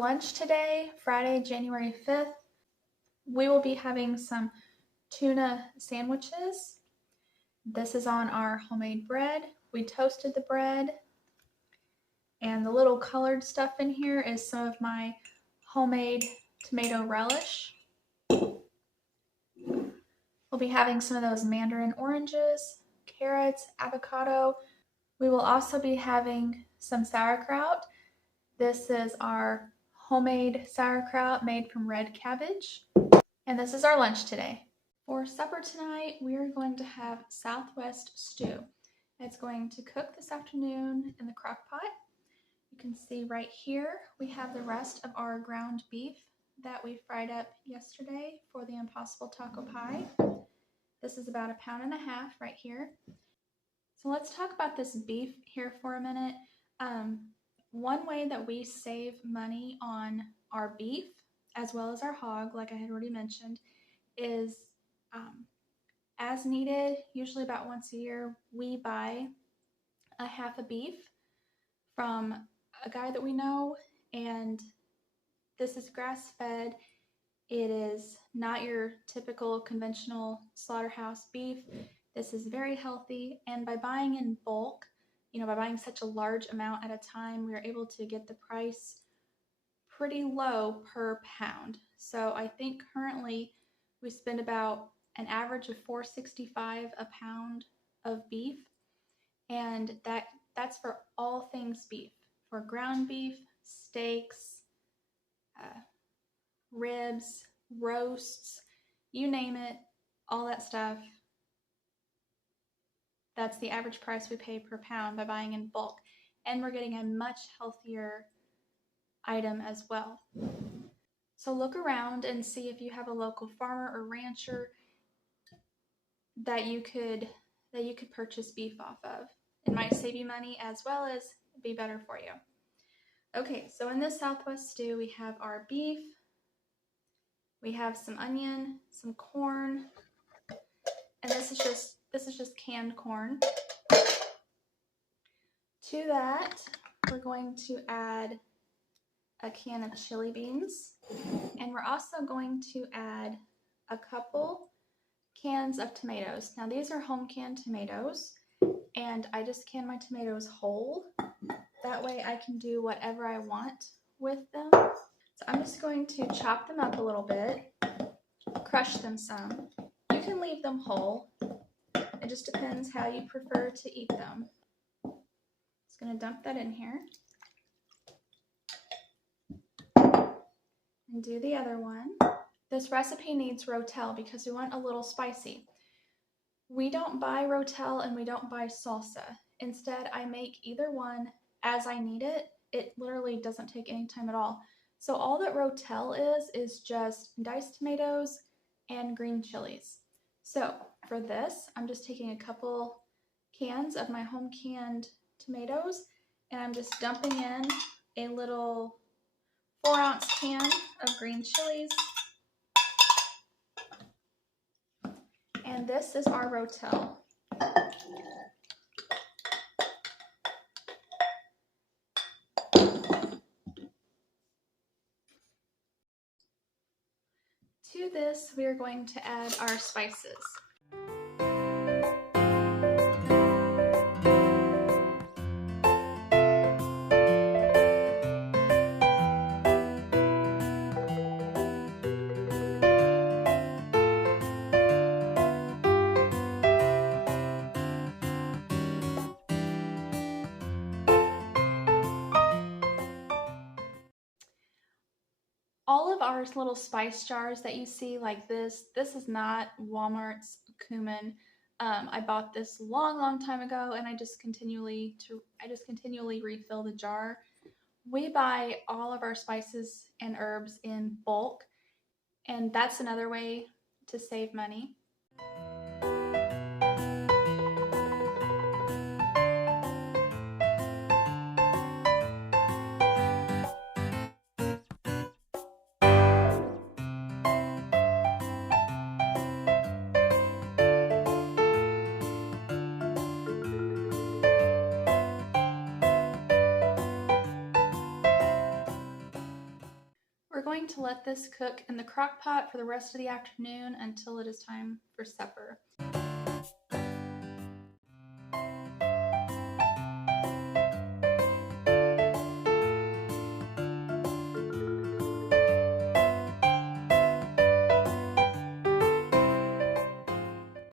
lunch today, Friday, January 5th, we will be having some tuna sandwiches. This is on our homemade bread. We toasted the bread, and the little colored stuff in here is some of my homemade tomato relish. We'll be having some of those mandarin oranges, carrots, avocado. We will also be having some sauerkraut. This is our homemade sauerkraut made from red cabbage. And this is our lunch today. For supper tonight, we are going to have Southwest stew. It's going to cook this afternoon in the crock pot. You can see right here, we have the rest of our ground beef that we fried up yesterday for the Impossible Taco Pie. This is about 1.5 pounds right here. So let's talk about this beef here for a minute. One way that we save money on our beef, as well as our hog, like I had already mentioned, is as needed, usually about once a year, we buy a half a beef from a guy that we know, and this is grass-fed. It is not your typical conventional slaughterhouse beef. This is very healthy, and by buying in bulk, by buying such a large amount at a time, we are able to get the price pretty low per pound. So I think currently we spend about an average of $4.65 a pound of beef, and that's for all things beef, for ground beef, steaks, ribs, roasts, you name it, all that stuff. That's the average price we pay per pound by buying in bulk, and we're getting a much healthier item as well. So look around and see if you have a local farmer or rancher that you could purchase beef off of. It might save you money as well as be better for you. Okay, so in this Southwest stew, we have our beef, we have some onion, some corn, and this is just canned corn. To that, we're going to add a can of chili beans, and we're also going to add a couple cans of tomatoes. Now these are home canned tomatoes, and I just can my tomatoes whole. That way I can do whatever I want with them. So I'm just going to chop them up a little bit, crush them some. You can leave them whole. It just depends how you prefer to eat them. Just going to dump that in here. And do the other one. This recipe needs Rotel because we want a little spicy. We don't buy Rotel and we don't buy salsa. Instead, I make either one as I need it. It literally doesn't take any time at all. So all that Rotel is just diced tomatoes and green chilies. So for this, I'm just taking a couple cans of my home canned tomatoes, and I'm just dumping in a little 4-ounce can of green chilies. And this is our Rotel. To this, we are going to add our spices. All of our little spice jars that you see like this is not Walmart's cumin. I bought this long time ago, and I just continually refill the jar. We buy all of our spices and herbs in bulk, and that's another way to save money. We're going to let this cook in the crock pot for the rest of the afternoon until it is time for supper.